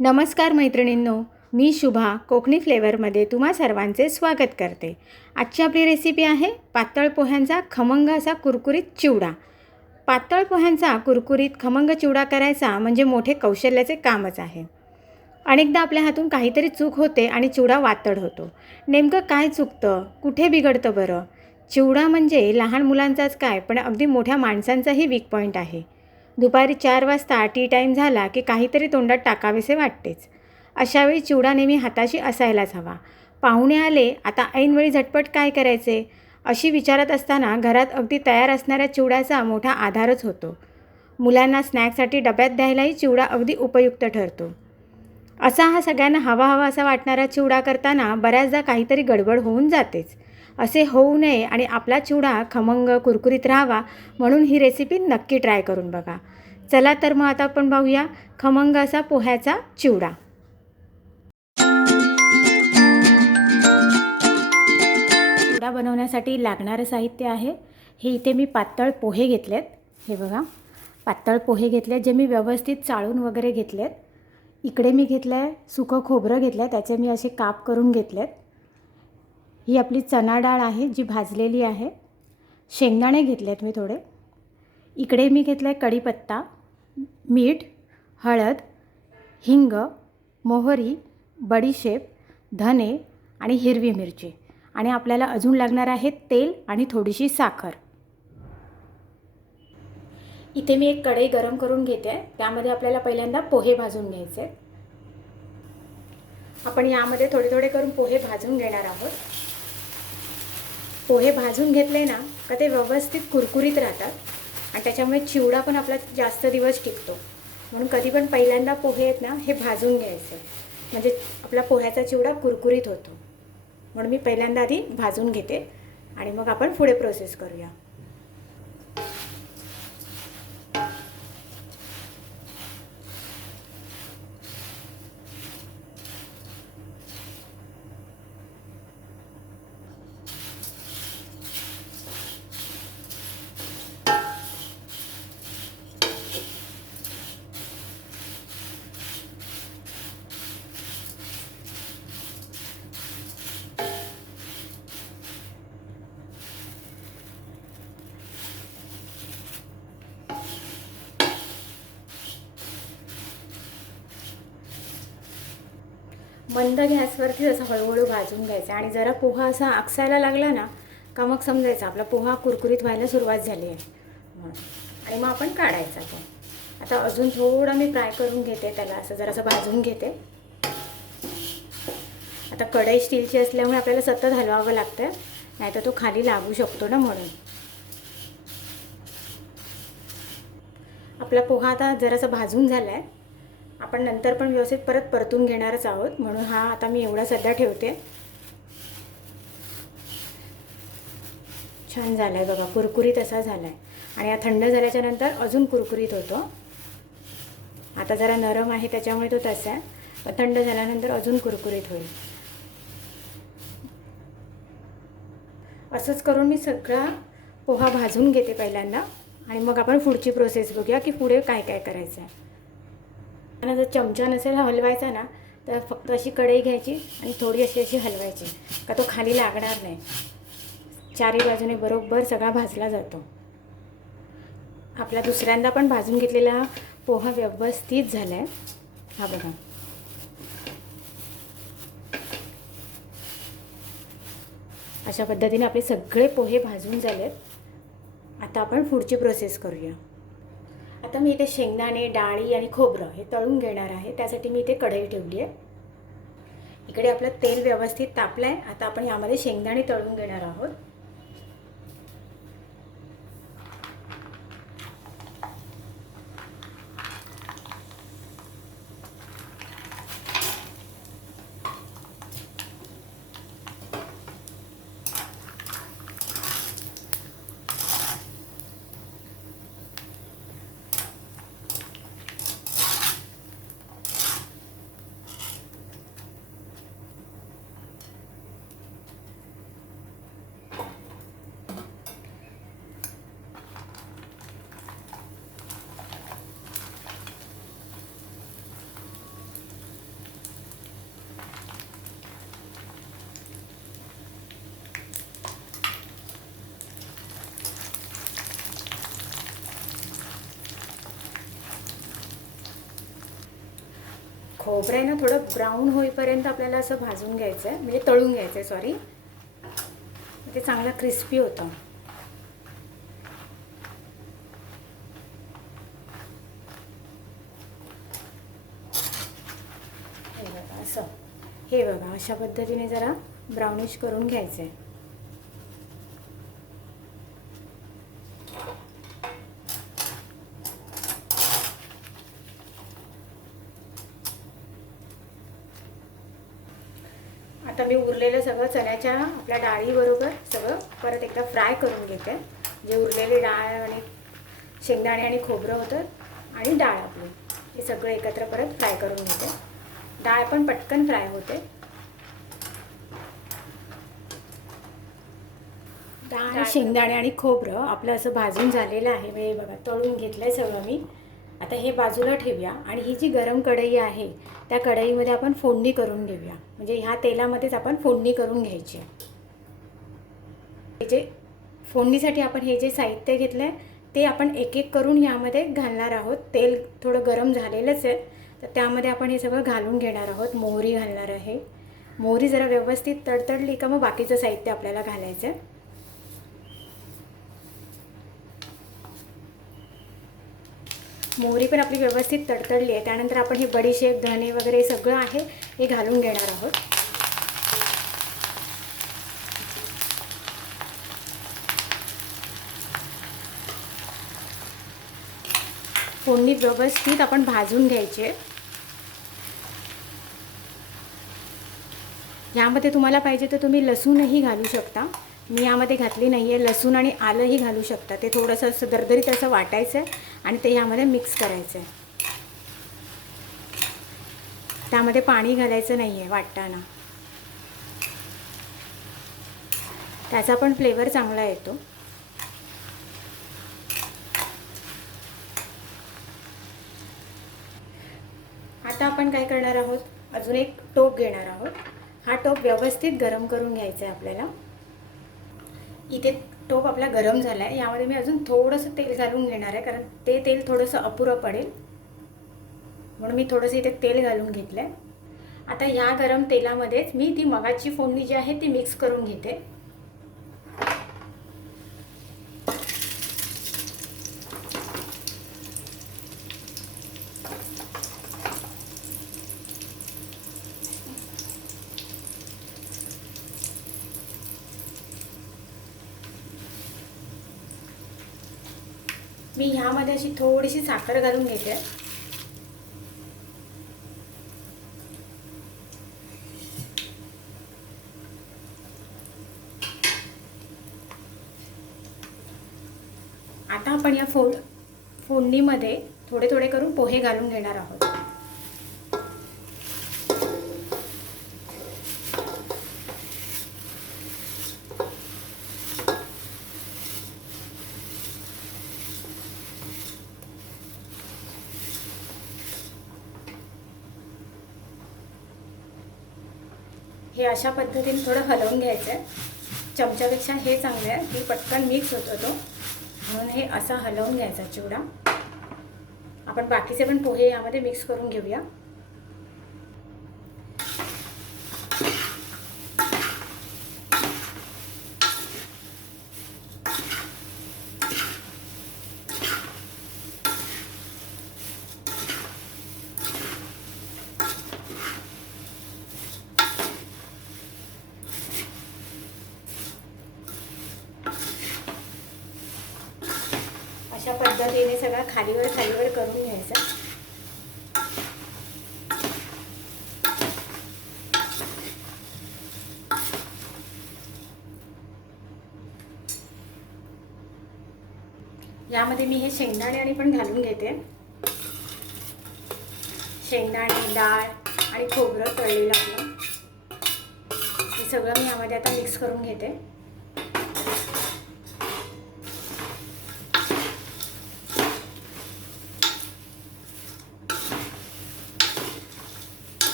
नमस्कार मैत्रिणींनो, मी शुभा कोकणी फ्लेवरमध्ये तुम्हा सर्वांचे स्वागत करते। आजची आपली रेसिपी आहे पातळ पोह्यांचा खमंग असा कुरकुरीत चिवडा। पातळ पोह्यांचा कुरकुरीत खमंग चिवडा करायचा म्हणजे मोठे कौशल्याचे कामच आहे। अनेकदा आपल्या हातून काहीतरी चूक होते आणि चिवडा वातड होतो। नेमकं काय चुकतं, कुठे बिघडतं बरं? चिवडा म्हणजे लहान मुलांचाच काय पण अगदी मोठ्या माणसांचाही वीक पॉईंट आहे। दुपारी 4 वाजता टी टाईम झाला की काहीतरी तोंडात टाकावेसे वाटतेच। अशावेळी चिवडा नेहमी हाताशी असायलाच हवा। पाहुणे आले, आता ऐनवेळी झटपट काय करायचे अशी विचारत असताना घरात अगदी तयार असणाऱ्या चिवड्याचा मोठा आधारच होतो। मुलांना स्नॅक्ससाठी डब्यात द्यायलाही चिवडा अगदी उपयुक्त ठरतो। असा हा सगळ्यांना हवा असा वाटणारा चिवडा करताना बऱ्याचदा काहीतरी गडबड होऊन जातेच। असे होऊ नये आणि आपला चिवडा खमंग कुरकुरीत राहावा म्हणून ही रेसिपी नक्की ट्राय करून बघा। चला तर मग आता आपण पाहूया खमंग असा पोह्याचा चिवडा। चिवडा बनवण्यासाठी लागणारं साहित्य आहे हे इथे मी पातळ पोहे घेतलेत। हे बघा, पातळ पोहे घेतले जे मी व्यवस्थित चाळून वगैरे घेतलेत। इकडे मी घेतलंय सुकं खोबरं घेतलंय, त्याचे मी असे काप करून घेतलेत। ही आपली चणा डाळ आहे जी भाजलेली आहे। शेंगदाणे घेतलेत मी थोडे। इकडे मी घेतलंय कढीपत्ता, मीठ, हळद, हिंग, मोहरी, बडीशेप, धने आणि हिरवी मिरची आणि आपल्याला अजून लागणार आहे तेल आणि थोडीशी साखर। इथे मी एक कढई गरम करून घेते, त्यामध्ये आपल्याला पहिल्यांदा पोहे भाजून घ्यायचे। आपण यामध्ये थोडे थोडे करून पोहे भाजून घेणार आहोत। पोहे भाजून घेतले ना का ते व्यवस्थित कुरकुरीत राहतात आणि त्याच्यामुळे चिवडा पण आपला जास्त दिवस टिकतो। म्हणून कधी पण पहिल्यांदा पोहे आहेत ना हे भाजून घ्यायचे, म्हणजे आपला पोह्याचा चिवडा कुरकुरीत होतो। म्हणून मी पहिल्यांदा आधी भाजून घेते आणि मग आपण पुढे प्रोसेस करूया। मंद गॅसवरती असं हळूहळू भाजून घ्यायचं आणि जरा पोहा असा आकसायला लागला ना का मग समजायचं आपला पोहा कुरकुरीत व्हायला सुरुवात झाली आहे आणि मग आपण काढायचा तो। आता अजून थोडा मी फ्राय करून घेते, त्याला असं जरासं भाजून घेते। आता कढई स्टीलची असल्यामुळे आपल्याला सतत हलवावं लागतं, नाहीतर तो खाली लागू शकतो ना, म्हणून। आपला पोहा आता जरासा भाजून झाला आहे, आपण नंतर पण व्यवस्थित परत परतून घेणारच आहोत, म्हणून हा आता मी एवढा सध्या ठेवते। छान झाला आहे बघा, कुरकुरीत असा झाला आहे आणि हा थंड झाल्याच्या नंतर अजून कुरकुरीत होतो। आता जरा नरम आहे त्याच्यामुळे तो तसा आहे, पण थंड झाल्यानंतर अजून कुरकुरीत होईल। असंच करून मी सगळा पोहा भाजून घेते पहिल्यांदा आणि मग आपण पुढची प्रोसेस बघूया की पुढे काय काय करायचं आहे। आणि जर चमचा नसेल हलवायचा ना तर फक्त अशी कढई घ्यायची आणि थोडी अशी हलवायची का तो खाली लागणार नाही। चारी बाजूने बरोबर सगळा भाजला जातो। आपला दुसऱ्यांदा पण भाजून घेतलेला पोहा व्यवस्थित झाला आहे, हा बघा। अशा पद्धतीने आपले सगळे पोहे भाजून झालेत। आता आपण पुढची प्रोसेस करूया। आता मी इथे शेंगदाणे, डाळी आणि खोबरं हे तळून घेणार आहे, त्यासाठी मी इथे कढई ठेवली आहे। इकडे आपलं तेल व्यवस्थित तापलं आहे, आता आपण यामध्ये शेंगदाणे तळून घेणार आहोत। खोबरं आहे ना थोडं ब्राऊन होईपर्यंत आपल्याला असं भाजून घ्यायचं आहे, म्हणजे तळून घ्यायचं आहे, सॉरी. ते चांगलं क्रिस्पी होतं. हे बघा असं, हे बघा अशा पद्धतीने जरा ब्राउनिश करून घ्यायचं आहे. आता मी उरलेलं सगळं चण्याच्या आपल्या डाळीबरोबर सगळं परत एकदा फ्राय करून घेते. जे उरलेले डाळ आणि शेंगदाणे आणि खोबरं होतं आणि डाळ आपली, हे सगळं एकत्र परत फ्राय करून घेते. डाळ पण पटकन फ्राय होते. डाळ, शेंगदाणे आणि खोबरं आपलं असं भाजून झालेलं आहे. म्हणजे बघा तळून घेतलं आहे सगळं मी. आता हे बाजूला ठेवूया आणि ही जी गरम कढई आहे त्या कढईमध्ये आपण फोडणी करून घेऊया. म्हणजे ह्या तेलामध्येच आपण फोडणी करून घ्यायची. हे जे फोडणीसाठी आपण हे जे साहित्य घेतलं आहे ते आपण एक एक करून यामध्ये घालणार आहोत. तेल थोडं गरम झालेलंच आहे, तर त्यामध्ये आपण हे सगळं घालून घेणार आहोत. मोहरी घालणार आहे. मोहरी जरा व्यवस्थित तडतडली का मग बाकीचं साहित्य आपल्याला घालायचं आहे. मोहरी पण आपली व्यवस्थित तडतडली आहे. त्यानंतर आपण हे बडीशेप, धणे वगैरे सगळं आहे हे घालून घेणार आहोत. फोडणी व्यवस्थित आपण भाजून घ्यायची आहे. यामध्ये तुम्हाला पाहिजे तर तुम्ही लसूणही घालू शकता. मी यामध्ये घातली नाही आहे. लसूण आणि आलंही घालू शकता. ते थोडंसं असं दरदरीत असं वाटायचं आहे आणि ते ह्यामध्ये मिक्स करायचं आहे. त्यामध्ये पाणी घालायचं नाही आहे वाटताना, त्याचा पण फ्लेवर चांगला येतो. आता आपण काय करणार आहोत, अजून एक टोप घेणार आहोत. हा टोप व्यवस्थित गरम करून घ्यायचा आहे आपल्याला. इथे टोप आपला गरम झाला आहे. यामध्ये मी अजून थोडंसं तेल घालून घेणार आहे, कारण ते तेल थोडंसं अपुरं पडेल म्हणून मी थोडंसं इथे तेल घालून घेतलं आहे. आता ह्या गरम तेलामध्येच मी ती मगाची फोडणी जी आहे ती मिक्स करून घेते. मी ह्यामध्ये अशी थोडीशी साखर घालून घेते. आता आपण या फोडणीमध्ये थोडे थोडे करून पोहे घालून घेणार आहोत. हे अशा पद्धतीने थोडं हलवून घ्यायचं आहे. चमच्यापेक्षा हे चांगलं आहे की पटकन मिक्स होतो तो, म्हणून हे असा हलवून घ्यायचा चिवडा. आपण बाकीचे पण पोहे यामध्ये मिक्स करून घेऊया. अशा पद्धतीने सगळा खालीवर करून घ्यायचा. यामध्ये मी हे शेंगदाणे आणि पण घालून घेते. शेंगदाणे, डाळ आणि खोबरं तळलेलं आपलं हे सगळं मी यामध्ये आता मिक्स करून घेते.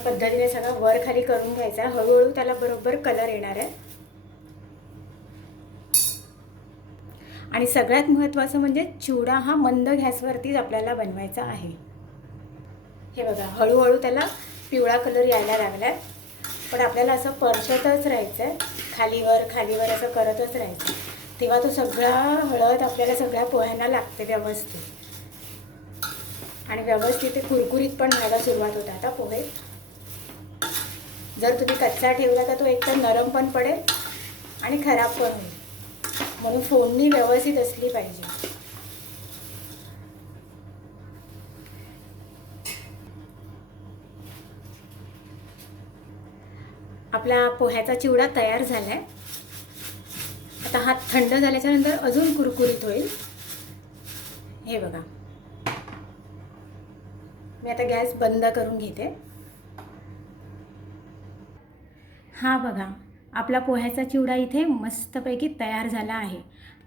अशा पद्धतीने सगळा वर खाली करून घ्यायचा आहे. हळूहळू त्याला बरोबर कलर येणार आहे. आणि सगळ्यात महत्त्वाचं म्हणजे चिवडा हा मंद गॅसवरतीच आपल्याला बनवायचा आहे. हे बघा, हळूहळू त्याला पिवळा कलर यायला लागला आहे. पण आपल्याला असं परततच राहायचं आहे, खालीवर असं करतच राहायचं. तेव्हा तो सगळा हळद आपल्याला सगळ्या पोह्यांना लागते व्यवस्थित. आणि व्यवस्थित ते कुरकुरीत पण व्हायला सुरुवात होते आता पोहे. जर तुम्ही कच्चा ठेवला तर तो एकतर नरम पण पडेल आणि खराब पण होईल. म्हणून फोडणी व्यवस्थित असली पाहिजे. आपला पोह्याचा चिवडा तयार झाला आहे. आता हा थंड झाल्याच्या नंतर अजून कुरकुरीत होईल. हे बघा, मी आता गॅस बंद करून घेते. हा बघा, आपला पोह्याचा चिवडा इथे मस्तपैकी तयार झाला आहे.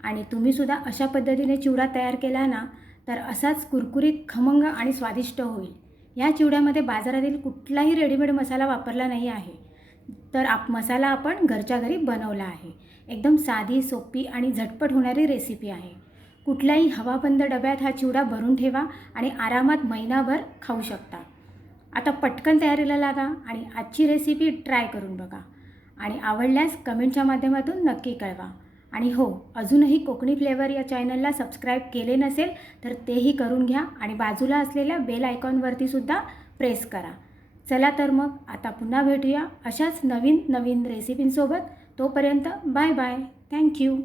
आणि तुम्हीसुद्धा अशा पद्धतीने चिवडा तयार केला ना तर असाच कुरकुरीत, खमंग आणि स्वादिष्ट होईल. या चिवड्यामध्ये बाजारातील कुठलाही रेडीमेड मसाला वापरला नाही आहे, तर मसाला आपण घरच्या घरी बनवला आहे. एकदम साधी, सोपी आणि झटपट होणारी रेसिपी आहे. कुठल्याही हवाबंद डब्यात हा चिवडा भरून ठेवा आणि आरामात महिनाभर खाऊ शकता. आता पटकन तयारीला लागा आणि आजची रेसिपी ट्राय करून बघा. आणि आवडल्यास कमेंटच्या माध्यमातून नक्की कळवा. आणि हो, अजूनही कोकणी फ्लेवर या चॅनलला सबस्क्राईब केले नसेल तर तेही करून घ्या आणि बाजूला असलेल्या बेल आयकॉनवरती सुद्धा प्रेस करा. चला तर मग आता पुन्हा भेटूया अशाच नवीन रेसिपींसोबत. तोपर्यंत बाय बाय. थँक्यू.